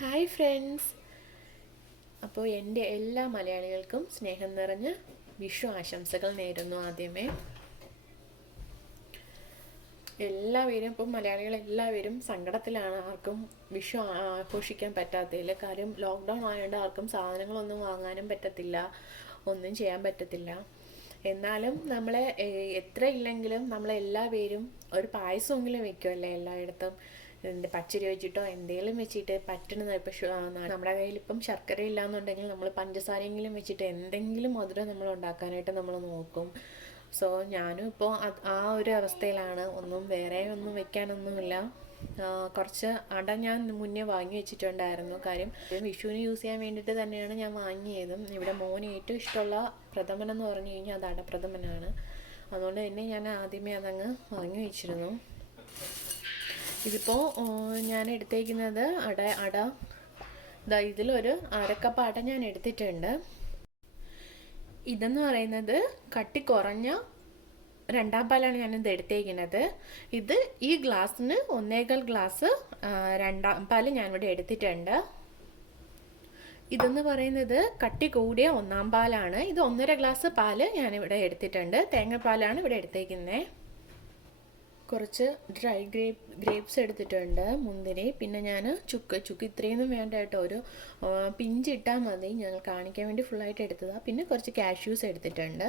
Hi friends. അപ്പോൾ എൻ്റെ എല്ലാ മലയാളികൾക്കും സ്നേഹം നിറഞ്ഞ വിഷു ആശംസകൾ നേരുന്നു. ആദ്യമേ എല്ലാവരും ഇപ്പം മലയാളികളെല്ലാവരും സങ്കടത്തിലാണ്. ആർക്കും വിഷു ആഘോഷിക്കാൻ പറ്റാത്തതിൽ. കാര്യം ലോക്ക്ഡൗൺ ആയതുകൊണ്ട് ആർക്കും സാധനങ്ങളൊന്നും വാങ്ങാനും പറ്റത്തില്ല, ഒന്നും ചെയ്യാൻ പറ്റത്തില്ല. എന്നാലും നമ്മളെ എത്ര ഇല്ലെങ്കിലും നമ്മളെല്ലാവരും ഒരു പായസമെങ്കിലും വെക്കുമല്ലേ എല്ലായിടത്തും. പച്ചരി വെച്ചിട്ടോ എന്തെങ്കിലും വെച്ചിട്ട് പറ്റണത്. ഇപ്പം നമ്മുടെ കയ്യിൽ ഇപ്പം ശർക്കര ഇല്ലാന്നുണ്ടെങ്കിൽ നമ്മൾ പഞ്ചസാരയെങ്കിലും വെച്ചിട്ട് എന്തെങ്കിലും മധുരം നമ്മൾ ഉണ്ടാക്കാനായിട്ട് നമ്മൾ നോക്കും. സോ ഞാനും ഇപ്പോൾ ആ ഒരു അവസ്ഥയിലാണ്. വേറെ ഒന്നും വെക്കാനൊന്നുമില്ല. കുറച്ച് അട ഞാൻ മുന്നേ വാങ്ങി വെച്ചിട്ടുണ്ടായിരുന്നു. കാര്യം വിഷുവിന് യൂസ് ചെയ്യാൻ വേണ്ടിയിട്ട് തന്നെയാണ് ഞാൻ വാങ്ങിയതും. ഇവിടെ മോന് ഏറ്റവും ഇഷ്ടമുള്ള പ്രഥമൻ എന്ന് പറഞ്ഞു കഴിഞ്ഞാൽ അത് അടപ്രഥമനാണ്. അതുകൊണ്ട് തന്നെ ഞാൻ ആദ്യമേ അതങ്ങ് വാങ്ങി വെച്ചിരുന്നു. ഇതിപ്പോൾ ഞാൻ എടുത്തേക്കുന്നത് അട ഇതിലൊരു അരക്കപ്പ് അട ഞാൻ എടുത്തിട്ടുണ്ട്. ഇതെന്ന് പറയുന്നത് കട്ടി കുറഞ്ഞ രണ്ടാം പാലാണ് ഞാനിത് എടുത്തേക്കുന്നത്. ഈ ഗ്ലാസ്സിന് 1.25 ഗ്ലാസ് രണ്ടാം പാല് ഞാനിവിടെ എടുത്തിട്ടുണ്ട്. ഇതെന്ന് പറയുന്നത് കട്ടി കൂടിയ ഒന്നാം പാലാണ്. ഇത് 1.5 ഗ്ലാസ് പാല് ഞാനിവിടെ എടുത്തിട്ടുണ്ട്. തേങ്ങാപ്പാലാണ് ഇവിടെ എടുത്തേക്കുന്നത്. കുറച്ച് ഡ്രൈ ഗ്രേപ്സ് എടുത്തിട്ടുണ്ട്, മുന്തിരി. പിന്നെ ഞാൻ ചുക്ക് ഇത്രയൊന്നും വേണ്ട കേട്ടോ, ഒരു പിഞ്ചിട്ടാൽ മതി. ഞങ്ങൾ കാണിക്കാൻ വേണ്ടി ഫുള്ളായിട്ട് എടുത്തതാണ്. പിന്നെ കുറച്ച് കാഷ്യൂസ് എടുത്തിട്ടുണ്ട്,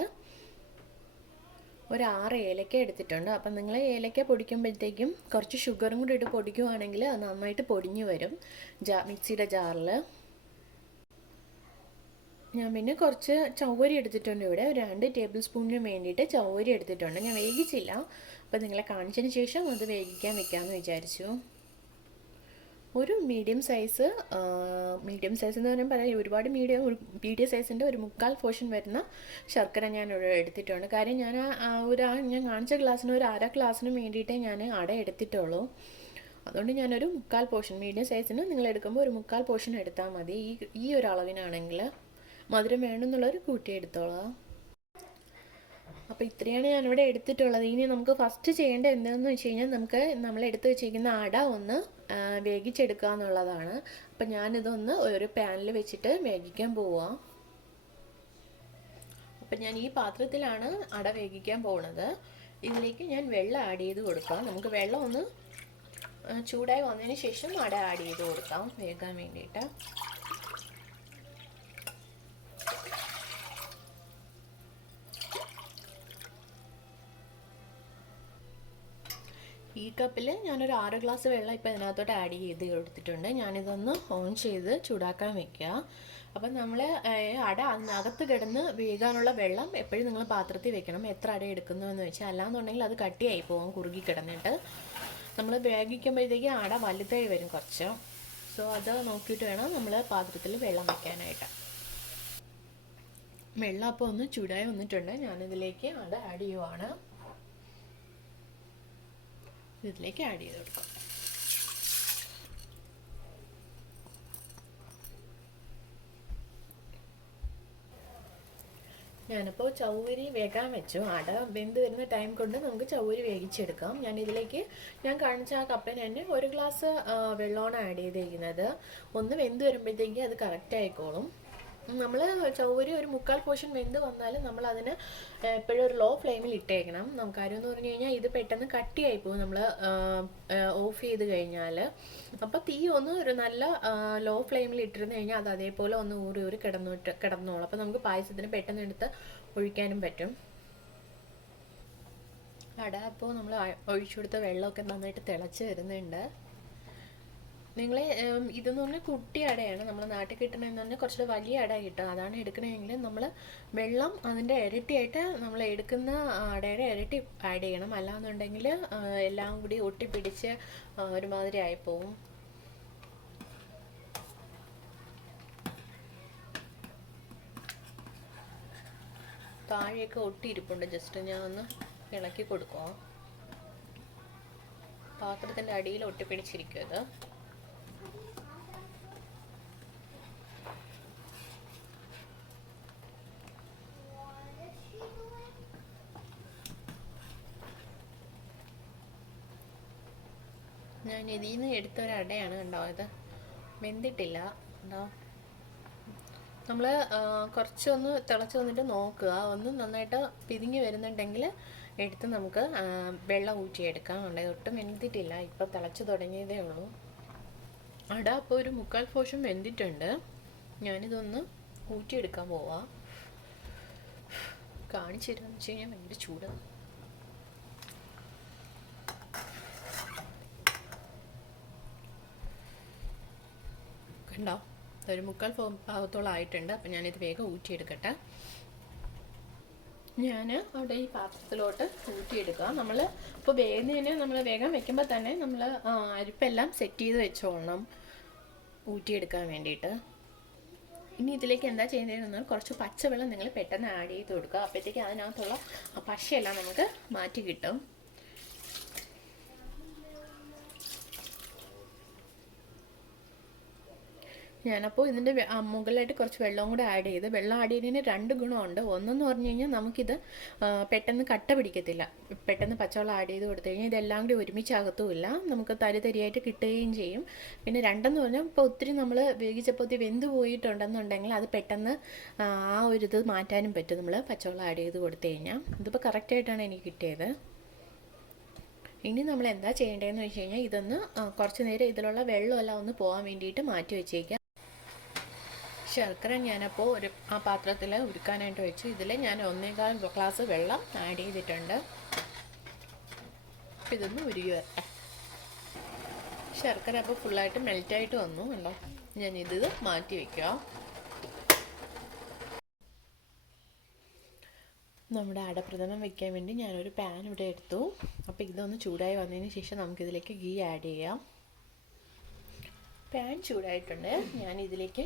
ഒരു 6 ഏലക്ക എടുത്തിട്ടുണ്ട്. അപ്പം നിങ്ങൾ ഏലക്ക പൊടിക്കുമ്പോഴത്തേക്കും കുറച്ച് ഷുഗറും കൂടി ഇട്ട് പൊടിക്കുവാണെങ്കിൽ അത് നന്നായിട്ട് പൊടിഞ്ഞു വരും മിക്സിയുടെ ജാറിൽ. ഞാൻ പിന്നെ കുറച്ച് ചവ്വരി എടുത്തിട്ടുണ്ട്. ഇവിടെ ഒരു 2 ടേബിൾ സ്പൂണിന് വേണ്ടിയിട്ട് ചവ്വരി എടുത്തിട്ടുണ്ട്. ഞാൻ വേവിച്ചില്ല, അപ്പോൾ നിങ്ങളെ കാണിച്ചതിന് ശേഷം അത് വേവിക്കാൻ വെക്കാമെന്ന് വിചാരിച്ചു. ഒരു മീഡിയം സൈസ് എന്ന് പറയുമ്പോൾ ഒരുപാട് മീഡിയം സൈസിൻ്റെ ഒരു 1/4 പോർഷൻ വരുന്ന ശർക്കര ഞാൻ ഇവിടെ എടുത്തിട്ടുണ്ട്. കാര്യം ഞാൻ ഞാൻ കാണിച്ച ഗ്ലാസ്സിന് ഒരു 1/2 ഗ്ലാസ്സിന് വേണ്ടിയിട്ടേ ഞാൻ അട എടുത്തിട്ടുള്ളൂ. അതുകൊണ്ട് ഞാനൊരു 1/4 പോർഷൻ, മീഡിയം സൈസിന് നിങ്ങൾ എടുക്കുമ്പോൾ ഒരു 1/4 പോർഷൻ എടുത്താൽ മതി. ഈ ഒരു അളവിനാണെങ്കിൽ മധുരം വേണമെന്നുള്ളൊരു കൂട്ടി എടുത്തോളാം. അപ്പോൾ ഇത്രയാണ് ഞാനിവിടെ എടുത്തിട്ടുള്ളത്. ഇനി നമുക്ക് ഫസ്റ്റ് ചെയ്യേണ്ടത് എന്താണെന്ന് വെച്ച് കഴിഞ്ഞാൽ നമ്മൾ എടുത്ത് വെച്ചിരിക്കുന്ന അട ഒന്ന് വേവിച്ചെടുക്കുക എന്നുള്ളതാണ്. അപ്പം ഞാനിതൊന്ന് ഒരു പാനിൽ വെച്ചിട്ട് വേവിക്കാൻ പോവാം. അപ്പം ഞാൻ ഈ പാത്രത്തിലാണ് അട വേവിക്കാൻ പോകുന്നത്. ഇതിലേക്ക് ഞാൻ വെള്ളം ആഡ് ചെയ്ത് കൊടുക്കാം. നമുക്ക് വെള്ളം ഒന്ന് ചൂടായി വന്നതിന് ശേഷം അട ആഡ് ചെയ്ത് കൊടുക്കാം വേകാൻ വേണ്ടിയിട്ട്. ഈ കപ്പിൽ ഞാനൊരു 6 ഗ്ലാസ് വെള്ളം ഇപ്പോൾ ഇതിനകത്തോട്ട് ആഡ് ചെയ്ത് കൊടുത്തിട്ടുണ്ട്. ഞാനിതൊന്ന് ഓൺ ചെയ്ത് ചൂടാക്കാൻ വെക്കുക. അപ്പം നമ്മൾ അട അതിനകത്ത് കിടന്ന് വേകാനുള്ള വെള്ളം എപ്പോഴും നിങ്ങൾ പാത്രത്തിൽ വെക്കണം, എത്ര അട എടുക്കുന്നതെന്ന് വെച്ചാൽ. അല്ലാന്നുണ്ടെങ്കിൽ അത് കട്ടിയായി പോകും കുറുകി കിടന്നിട്ട്. നമ്മൾ വേവിക്കുമ്പോഴത്തേക്ക് അട വലുതായി വരും കുറച്ച്. സോ അത് നോക്കിയിട്ട് വേണം നമ്മൾ പാത്രത്തിൽ വെള്ളം വയ്ക്കാനായിട്ട്. വെള്ളം അപ്പോൾ ഒന്ന് ചൂടായി വന്നിട്ടുണ്ട്. ഞാനിതിലേക്ക് അട ആഡ് ചെയ്യുവാണ്. ഇതിലേക്ക് ആഡ് ചെയ്ത് കൊടുക്കാം. ഞാനിപ്പോൾ ചവ്വരി വേകാൻ വെച്ചു. അട വെന്ത് വരുന്ന ടൈം കൊണ്ട് നമുക്ക് ചവ്വരി വേവിച്ചെടുക്കാം. ഞാൻ കാണിച്ച ആ കപ്പിന് തന്നെ 1 ഗ്ലാസ് വെള്ളമാണ് ആഡ് ചെയ്തിരിക്കുന്നത്. ഒന്ന് വെന്ത് വരുമ്പോഴത്തേക്ക് അത് കറക്റ്റ് ആയിക്കോളും. നമ്മൾ ചവ്വരി ഒരു 1/4 പോർഷൻ വെന്ത് വന്നാൽ നമ്മൾ അതിന് എപ്പോഴും ഒരു ലോ ഫ്ലെയിമിൽ ഇട്ടേക്കണം. കാര്യം എന്ന് പറഞ്ഞു കഴിഞ്ഞാൽ ഇത് പെട്ടെന്ന് കട്ടിയായി പോകും നമ്മൾ ഓഫ് ചെയ്ത് കഴിഞ്ഞാൽ. അപ്പോൾ തീ ഒന്ന് ഒരു നല്ല ലോ ഫ്ലെയിമിൽ ഇട്ടിരുന്ന് കഴിഞ്ഞാൽ അത് അതേപോലെ ഒന്ന് ഊറി കിടന്നോളും. അപ്പോൾ നമുക്ക് പായസത്തിന് പെട്ടെന്ന് എടുത്ത് ഒഴിക്കാനും പറ്റും. അട അപ്പോൾ നമ്മൾ ഒഴിച്ചു കൊടുത്ത വെള്ളമൊക്കെ നന്നായിട്ട് തിളച്ച് വരുന്നുണ്ട്. ഇതെന്ന് പറഞ്ഞാൽ കുട്ടി അടയാണ്. നമ്മൾ നാട്ടിൽ കിട്ടണമെന്ന് പറഞ്ഞാൽ കുറച്ചുകൂടെ വലിയ അട കിട്ടും. അതാണ് എടുക്കണമെങ്കിൽ നമ്മൾ വെള്ളം അതിൻ്റെ ഇരട്ടിയായിട്ട് നമ്മൾ എടുക്കുന്ന അടയുടെ ഇരട്ടി ആഡ് ചെയ്യണം. അല്ലാന്നുണ്ടെങ്കിൽ എല്ലാം കൂടി ഒട്ടിപ്പിടിച്ച് ഒരുമാതിരി ആയിപ്പോവും. താഴെയൊക്കെ ഒട്ടിയിരിപ്പുണ്ട്. ജസ്റ്റ് ഞാൻ ഒന്ന് ഇളക്കി കൊടുക്കുക. പാത്രത്തിൻ്റെ അടിയിൽ ഒട്ടിപ്പിടിച്ചിരിക്കും അത്. ഞാൻ ഇതിൽ നിന്ന് എടുത്തൊരു അടയാണ് കണ്ടോ ഇത്. വെന്തിട്ടില്ല. എന്താ നമ്മൾ കുറച്ചൊന്ന് തിളച്ച് വന്നിട്ട് നോക്കുക. ഒന്ന് നന്നായിട്ട് പിരിഞ്ഞ് വരുന്നുണ്ടെങ്കിൽ എടുത്ത് നമുക്ക് വെള്ളം ഊറ്റിയെടുക്കാം. ഉണ്ടായത് ഒട്ടും വെന്തിട്ടില്ല, ഇപ്പോൾ തിളച്ച് തുടങ്ങിയതേ ഉള്ളൂ. അട അപ്പോൾ ഒരു 3/4 വെന്തിട്ടുണ്ട്. ഞാനിതൊന്ന് ഊറ്റിയെടുക്കാൻ പോവാം. കാണിച്ചു തരാമെന്ന് വെച്ച് കഴിഞ്ഞാൽ ഭയങ്കര ചൂടാണ്. കണ്ടോ, ഒരു 3/4 ഭാഗത്തോളം ആയിട്ടുണ്ട്. അപ്പം ഞാനിത് വേഗം ഊറ്റിയെടുക്കട്ടെ. ഞാൻ അവിടെ ഈ പാത്രത്തിലോട്ട് ഊറ്റിയെടുക്കുക. നമ്മൾ ഇപ്പോൾ വേഗം നമ്മൾ വേഗം വെക്കുമ്പോൾ തന്നെ നമ്മൾ അരിപ്പെല്ലാം സെറ്റ് ചെയ്ത് വെച്ചോളണം ഊറ്റിയെടുക്കാൻ വേണ്ടിയിട്ട്. ഇനി ഇതിലേക്ക് എന്താ ചെയ്യുന്നതെന്ന് കുറച്ച് പച്ചവെള്ളം നിങ്ങൾ പെട്ടെന്ന് ആഡ് ചെയ്ത് കൊടുക്കുക. അപ്പോഴത്തേക്ക് അതിനകത്തുള്ള പശയെല്ലാം നമുക്ക് മാറ്റി കിട്ടും. ഞാനപ്പോൾ ഇതിൻ്റെ മുകളിലായിട്ട് കുറച്ച് വെള്ളം കൂടെ ആഡ് ചെയ്ത്, വെള്ളം ആഡ് ചെയ്തതിന് 2 ഗുണമുണ്ട്. ഒന്നെന്ന് പറഞ്ഞു കഴിഞ്ഞാൽ നമുക്കിത് പെട്ടെന്ന് കട്ട പിടിക്കത്തില്ല. പെട്ടെന്ന് പച്ചവെള്ളം ആഡ് ചെയ്ത് കൊടുത്തു കഴിഞ്ഞാൽ ഇതെല്ലാം കൂടി ഒരുമിച്ചാകത്തുമില്ല, നമുക്ക് തരിതരിയായിട്ട് കിട്ടുകയും ചെയ്യും. പിന്നെ 2എന്ന് പറഞ്ഞാൽ ഇപ്പോൾ ഒത്തിരി നമ്മൾ വേവിച്ചപ്പോൾ ഒത്തിരി വെന്ത് പോയിട്ടുണ്ടെന്നുണ്ടെങ്കിൽ അത് പെട്ടെന്ന് ആ ഒരു ഇത് മാറ്റാനും പറ്റും നമ്മൾ പച്ചവെള്ളം ആഡ് ചെയ്ത് കൊടുത്തു കഴിഞ്ഞാൽ. ഇതിപ്പോൾ കറക്റ്റായിട്ടാണ് എനിക്ക് കിട്ടിയത്. ഇനി നമ്മൾ എന്താ ചെയ്യേണ്ടതെന്ന് വെച്ച് കഴിഞ്ഞാൽ ഇതൊന്ന് കുറച്ച് നേരം ഇതിലുള്ള വെള്ളമെല്ലാം ഒന്ന് പോകാൻ വേണ്ടിയിട്ട് മാറ്റി വെച്ചേക്കാം. ശർക്കര ഞാനപ്പോൾ ആ പാത്രത്തിൽ ഉരുക്കാനായിട്ട് വെച്ചു. ഇതിൽ ഞാൻ 1.25 ഗ്ലാസ് വെള്ളം ആഡ് ചെയ്തിട്ടുണ്ട്. അപ്പോൾ ഇതൊന്ന് ഉരുകി വരട്ടെ. ശർക്കര അപ്പോൾ ഫുള്ളായിട്ട് മെൽറ്റായിട്ട് വന്നു. കണ്ടോ, ഞാനിത് മാറ്റി വയ്ക്കുക. നമ്മുടെ അടപ്രഥമൻ വയ്ക്കാൻ വേണ്ടി ഞാനൊരു പാൻ ഇവിടെ എടുത്തു. അപ്പോൾ ഇതൊന്ന് ചൂടായി വന്നതിന് ശേഷം നമുക്കിതിലേക്ക് ഗീ ആഡ് ചെയ്യാം. പാൻ ചൂടായിട്ടുണ്ട്. ഞാനിതിലേക്ക്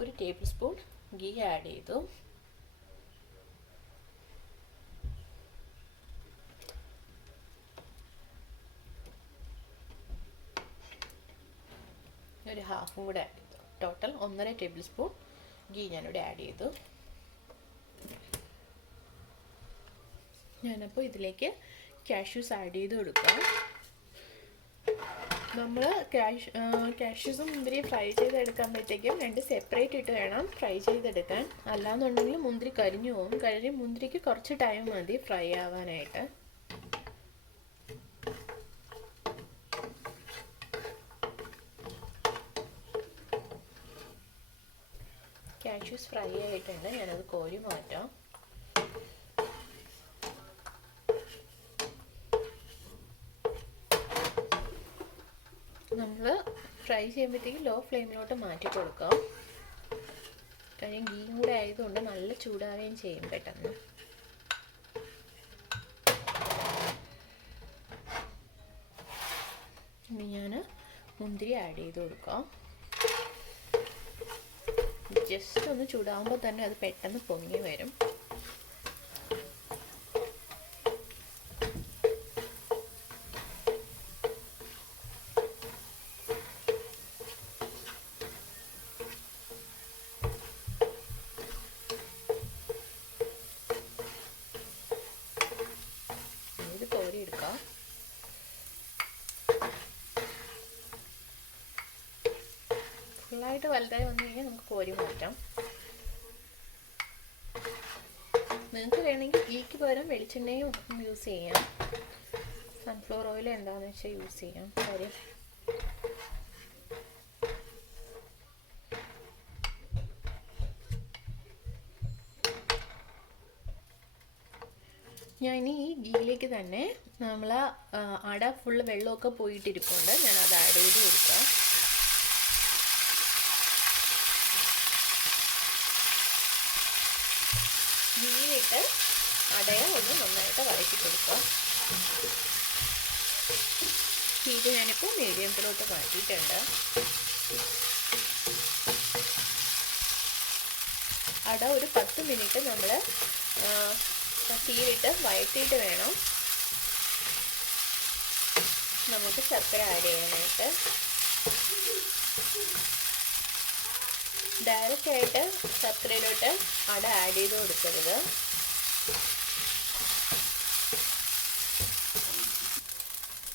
1 ടേബിൾ സ്പൂൺ ഗീ ആഡ് ചെയ്തു. ഒരു ഹാഫും കൂടെ ആഡ് ചെയ്തു. ടോട്ടൽ 1.5 ടേബിൾ സ്പൂൺ ഗീ ഞാനിവിടെ ആഡ് ചെയ്തു. ഞാനപ്പോൾ ഇതിലേക്ക് കാഷ്യൂസ് ആഡ് ചെയ്ത് കൊടുക്കാം. നമ്മൾ കാഷ്യൂസും മുന്തിരി ഫ്രൈ ചെയ്തെടുക്കുമ്പോഴത്തേക്കും 2 സെപ്പറേറ്റ് ഇട്ട് വേണം ഫ്രൈ ചെയ്തെടുക്കാൻ. അല്ലാന്നുണ്ടെങ്കിൽ മുന്തിരി കരിഞ്ഞു പോകും. മുന്തിരിക്ക് കുറച്ച് ടൈം മതി ഫ്രൈ ആവാനായിട്ട്. കാഷ്യൂസ് ഫ്രൈ ആയിട്ടുണ്ട്. ഞാനത് കോരി മാറ്റാം. നമ്മൾ ഫ്രൈ ചെയ്യുമ്പോഴത്തേക്ക് ലോ ഫ്ലെയിമിലോട്ട് മാറ്റി കൊടുക്കാം. കാര്യം ഗീയും കൂടെ ആയതുകൊണ്ട് നല്ല ചൂടാവുകയും ചെയ്യും പെട്ടെന്ന്. ഇനി ഞാൻ മുന്തിരി ആഡ് ചെയ്ത് കൊടുക്കാം. ജസ്റ്റ് ഒന്ന് ചൂടാകുമ്പോൾ തന്നെ അത് പെട്ടെന്ന് പൊങ്ങി വരും. എടുക്കാം. ഫുള്ളായിട്ട് വലുതായി വന്നു കഴിഞ്ഞാൽ നമുക്ക് കോരി മാറ്റാം. നിങ്ങൾക്ക് വേണമെങ്കിൽ ഗീക്ക് പകരം വെളിച്ചെണ്ണയും യൂസ് ചെയ്യാം. സൺഫ്ലവർ ഓയിൽ എന്താണെന്ന് വെച്ചാൽ യൂസ് ചെയ്യാം. കാര്യം ഞാൻ ഇനി ഈ ഗീയിലേക്ക് തന്നെ നമ്മൾ അട ഫുള്ള് വെള്ളമൊക്കെ പോയിട്ടിരിപ്പുണ്ട്. ഞാനത് ആഡ് ചെയ്ത് കൊടുക്കാം. ഗീയിലിട്ട് അടയെ ഒന്ന് നന്നായിട്ട് വഴറ്റി കൊടുക്കാം. ഹീറ്റ് ഞാനിപ്പോൾ മീഡിയത്തിലോട്ട് മാറ്റിയിട്ടുണ്ട്. അട ഒരു 10 മിനിറ്റ് നമ്മൾ തീയിലിട്ട് വഴറ്റിയിട്ട് വേണം നമുക്ക് ശർക്കര ആഡ് ചെയ്യാനായിട്ട്. ഡയറക്റ്റ് ആയിട്ട് ശർക്കരയിലോട്ട് അട ആഡ് ചെയ്ത് കൊടുക്കരുത്.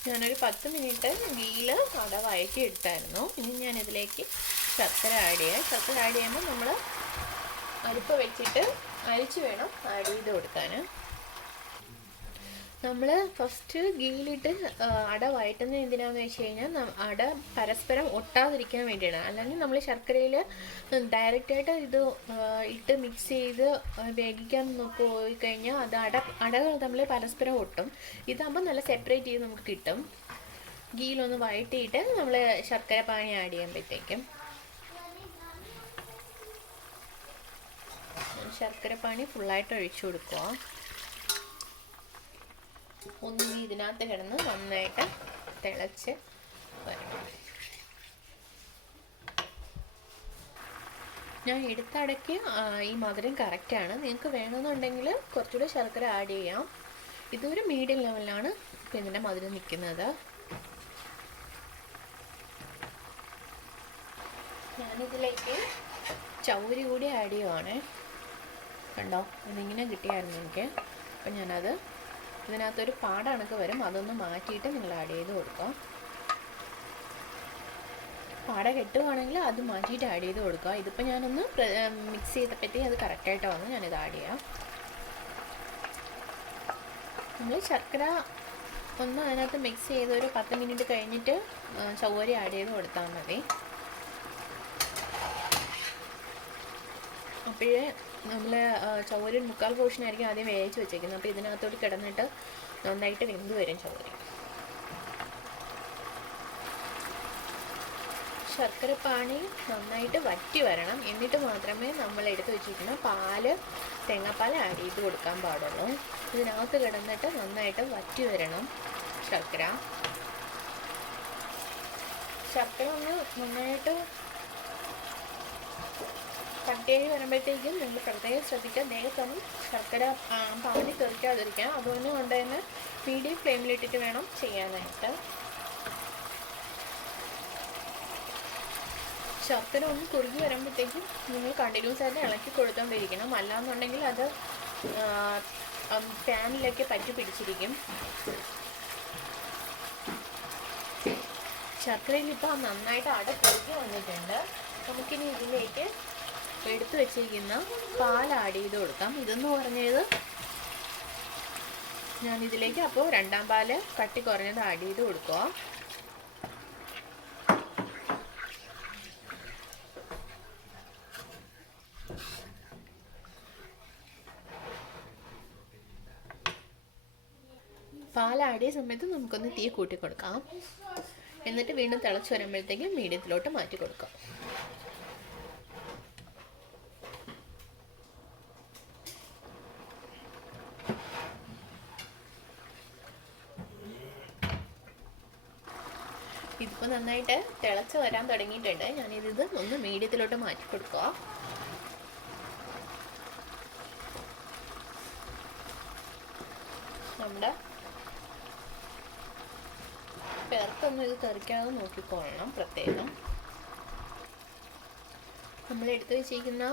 ഞാനൊരു 10 മിനിറ്റ് ഗീയിൽ അട വഴറ്റി എടുത്തായിരുന്നു. ഇനി ഞാനിതിലേക്ക് ശർക്കര ആഡ് ചെയ്യാം. ശർക്കര ആഡ് ചെയ്യുമ്പോൾ നമ്മൾ അരിപ്പ് വെച്ചിട്ട് അരിച്ച് വേണം ആഡ് ചെയ്ത് കൊടുക്കാൻ. നമ്മൾ ഫസ്റ്റ് ഗീയിലിട്ട് അട വഴറ്റുന്നത് എന്തിനാന്ന് വെച്ച് കഴിഞ്ഞാൽ അട പരസ്പരം ഒട്ടാതിരിക്കാൻ വേണ്ടിയാണ്. അല്ലെങ്കിൽ നമ്മൾ ശർക്കരയിൽ ഡയറക്റ്റായിട്ട് ഇത് ഇട്ട് മിക്സ് ചെയ്ത് വേവിക്കാൻ പോയി കഴിഞ്ഞാൽ അത് അടകൾ തമ്മിൽ പരസ്പരം ഒട്ടും. ഇതാകുമ്പോൾ നല്ല സെപ്പറേറ്റ് ചെയ്ത് നമുക്ക് കിട്ടും. ഗീയിലൊന്ന് വഴറ്റിയിട്ട് നമ്മൾ ശർക്കര പാനി ആഡ് ചെയ്യുമ്പോഴത്തേക്കും ശർക്കര പാനി ഫുള്ളായിട്ട് ഒഴിച്ചു കൊടുക്കുക. ഒന്ന് ഇതിനകത്ത് കിടന്ന് നന്നായിട്ട് തിളച്ച് വരണം. ഞാൻ എടുത്ത അടയ്ക്ക് ഈ മധുരം കറക്റ്റാണ്. നിങ്ങൾക്ക് വേണമെന്നുണ്ടെങ്കിൽ കുറച്ചുകൂടെ ശർക്കര ആഡ് ചെയ്യാം. ഇതൊരു മീഡിയം ലെവലിലാണ് ഇപ്പം ഇതിൻ്റെ മധുരം നിൽക്കുന്നത്. ഞാനിതിലേക്ക് ചൗരി കൂടി ആഡ് ചെയ്യുവാണ്. കണ്ടോ, ഇതിങ്ങനെ കിട്ടിയായിരുന്നു എനിക്ക്. അപ്പം ഞാനത് ഇതിനകത്തൊരു പാടണക്ക് വരും, അതൊന്ന് മാറ്റിയിട്ട് നിങ്ങൾ ആഡ് ചെയ്ത് കൊടുക്കുക. പാട കെട്ടുവാണെങ്കിൽ അത് മാറ്റിയിട്ട് ആഡ് ചെയ്ത് കൊടുക്കുക. ഇതിപ്പോൾ ഞാനൊന്ന് മിക്സ് ചെയ്തപ്പോഴത്തേക്ക് അത് കറക്റ്റായിട്ട് വന്നു. ഞാനിത് ആഡ് ചെയ്യാം. നമ്മൾ ശർക്കര ഒന്ന് അതിനകത്ത് മിക്സ് ചെയ്ത് ഒരു 10 മിനിറ്റ് കഴിഞ്ഞിട്ട് ചവ്വരി ആഡ് ചെയ്ത് കൊടുത്താൽ മതി. അപ്പോഴേ നമ്മൾ ചവ്വരി 3/4 പോർഷനായിരിക്കും ആദ്യം വേവിച്ച് വെച്ചേക്കുന്നത്. അപ്പോൾ ഇതിനകത്തോട്ട് കിടന്നിട്ട് നന്നായിട്ട് വെന്ത് വരും ചവ്വരി. ശർക്കരപ്പാനി നന്നായിട്ട് വറ്റി വരണം. എന്നിട്ട് മാത്രമേ നമ്മൾ എടുത്ത് വെച്ചിരിക്കുന്ന തേങ്ങാപ്പാൽ ആഡ് ചെയ്ത് കൊടുക്കാൻ പാടുള്ളൂ. ഇതിനകത്ത് കിടന്നിട്ട് നന്നായിട്ട് വറ്റി വരണം ശർക്കര. ഒന്ന് നന്നായിട്ട് കട്ടിയായി വരുമ്പോഴത്തേക്കും നിങ്ങൾ പ്രത്യേകം ശ്രദ്ധിക്കുക, ദേഹത്തൊന്നും ശർക്കര പാനി തെറിക്കാതിരിക്കാം. അതുകൊണ്ട് തന്നെ മീഡിയം ഫ്ലെയിമിലിട്ടിട്ട് വേണം ചെയ്യാനായിട്ട്. ശർക്കര ഒന്ന് കുറുകി വരുമ്പോഴത്തേക്കും നിങ്ങൾ കണ്ടിന്യൂസ് ആയിട്ട് ഇളക്കി കൊടുത്തോണ്ടിരിക്കണം. അല്ലാന്നുണ്ടെങ്കിൽ അത് പാനിലേക്ക് പറ്റി പിടിച്ചിരിക്കും. ശർക്കരയിൽ ഇപ്പോൾ നന്നായിട്ട് അട കുറുകി വന്നിട്ടുണ്ട്. നമുക്കിനി ഇതിലേക്ക് എടുത്തു വെച്ചിരിക്കുന്ന പാൽ ആഡ് ചെയ്ത് കൊടുക്കാം. ഇതെന്ന് പറഞ്ഞത് ഞാനിതിലേക്ക് അപ്പോൾ 2ാം പാല് കട്ടി കുറഞ്ഞത് ആഡ് ചെയ്ത് കൊടുക്കുക. പാൽ ആഡ് ചെയ്യുന്ന സമയത്ത് നമുക്കൊന്ന് തീ കൂട്ടി കൊടുക്കാം. എന്നിട്ട് വീണ്ടും തിളച്ച് വരുമ്പോഴത്തേക്കും മീഡിയത്തിലോട്ട് മാറ്റി കൊടുക്കാം. ഇതിപ്പോൾ നന്നായിട്ട് തിളച്ച് വരാൻ തുടങ്ങിയിട്ടുണ്ട്. ഞാനിത് ഒന്ന് മീഡിയത്തിലോട്ട് മാറ്റി കൊടുക്കുക. നമ്മുടെ പുറത്തൊന്നും ഇത് തെറിക്കാതെ നോക്കിക്കൊള്ളണം പ്രത്യേകം. നമ്മൾ എടുത്തു വെച്ചിരിക്കുന്ന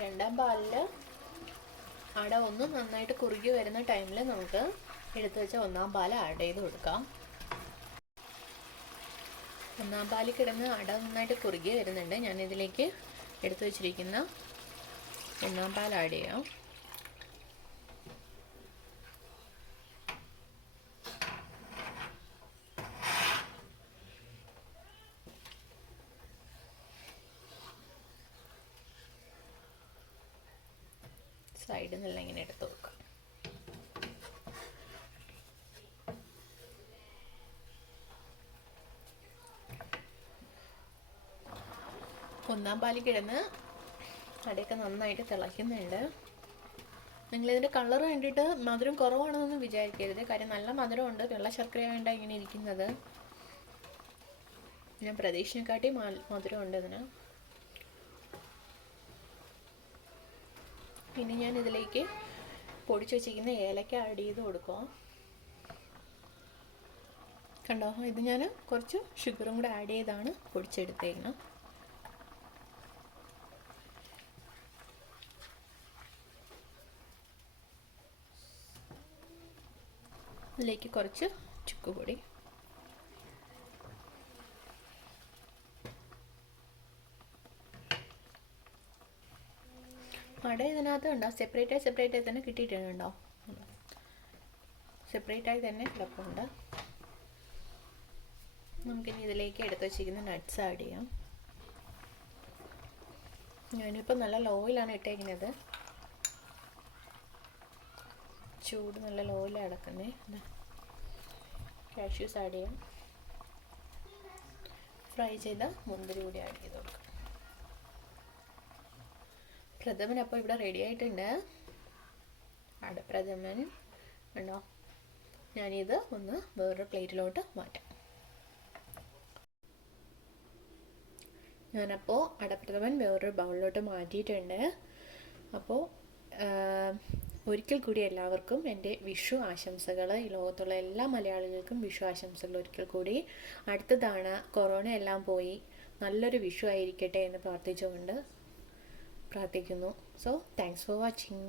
2ാം പാലിൽ അട ഒന്ന് നന്നായിട്ട് കുറുകി വരുന്ന ടൈമിൽ നമുക്ക് എടുത്തു വെച്ച 1ാം പാൽ ആഡ് ചെയ്ത് കൊടുക്കാം. 1ാം പാലിൽ കിടന്ന് അട നന്നായിട്ട് കുറുകി വരുന്നുണ്ട്. ഞാനിതിലേക്ക് എടുത്തു വെച്ചിരിക്കുന്ന 1ാം പാൽ ആഡ് ചെയ്യാം. സൈഡിൽ നിന്നെല്ലാം ഇങ്ങനെ എടുത്ത് വെക്കാം. ഒന്നാം പാലിൽ കിടന്ന് അടയൊക്കെ നന്നായിട്ട് തിളയ്ക്കുന്നുണ്ട്. നിങ്ങളിതിൻ്റെ കളർ കണ്ടിട്ട് മധുരം കുറവാണെന്നൊന്നും വിചാരിക്കരുത്. കാര്യം നല്ല മധുരമുണ്ട്. വെള്ള ശർക്കര വേണ്ട ഇങ്ങനെ ഇരിക്കുന്നത്. ഞാൻ പ്രതീക്ഷയെക്കാട്ടി മധുരമുണ്ട് ഇതിന്. പിന്നെ ഞാൻ ഇതിലേക്ക് പൊടിച്ച് വെച്ചിരിക്കുന്ന ഏലക്ക ആഡ് ചെയ്ത് കൊടുക്കുക. കണ്ടോ, ഇത് ഞാൻ കുറച്ച് ഷുഗറും കൂടെ ആഡ് ചെയ്താണ് പൊടിച്ചെടുത്തേക്കുന്നത്. ഇതിലേക്ക് കുറച്ച് ചുക്കുപൊടി, അട ഇതിനകത്ത് ഉണ്ടോ സെപ്പറേറ്റായി തന്നെ കിട്ടിയിട്ടുണ്ടോ, സെപ്പറേറ്റായി തന്നെ കിടപ്പുണ്ട്. നമുക്കിനി ഇതിലേക്ക് എടുത്ത് വെച്ചിരിക്കുന്ന നട്ട്സ് ആഡ് ചെയ്യാം. ഞാനിപ്പോൾ നല്ല ലോയിലാണ് ഇട്ടേക്കുന്നത്, ചൂട് നല്ല ലോയിലാണ് കിടക്കുന്നത്. കാഷ്യൂസ് ആഡ് ചെയ്യാം, ഫ്രൈ ചെയ്ത മുന്തിരി കൂടി ആഡ് ചെയ്ത് കൊടുക്കാം. പ്രഥമൻ അപ്പോൾ ഇവിടെ റെഡി ആയിട്ടുണ്ട്. പ്രഥമൻ ഉണ്ടോ, ഞാനിത് ഒന്ന് വേറൊരു പ്ലേറ്റിലോട്ട് മാറ്റാം. ഞാനപ്പോൾ അടപ്രഥമൻ വേറൊരു ബൗളിലോട്ട് മാറ്റിയിട്ടുണ്ട്. അപ്പോൾ ഒരിക്കൽ കൂടി എല്ലാവർക്കും എൻ്റെ വിഷു ആശംസകൾ. ഈ ലോകത്തുള്ള എല്ലാ മലയാളികൾക്കും വിഷു ആശംസകൾ ഒരിക്കൽ കൂടി. അടുത്തതാണ് കൊറോണ എല്ലാം പോയി നല്ലൊരു വിഷു ആയിരിക്കട്ടെ എന്ന് പ്രാർത്ഥിക്കുന്നു. So thanks for watching.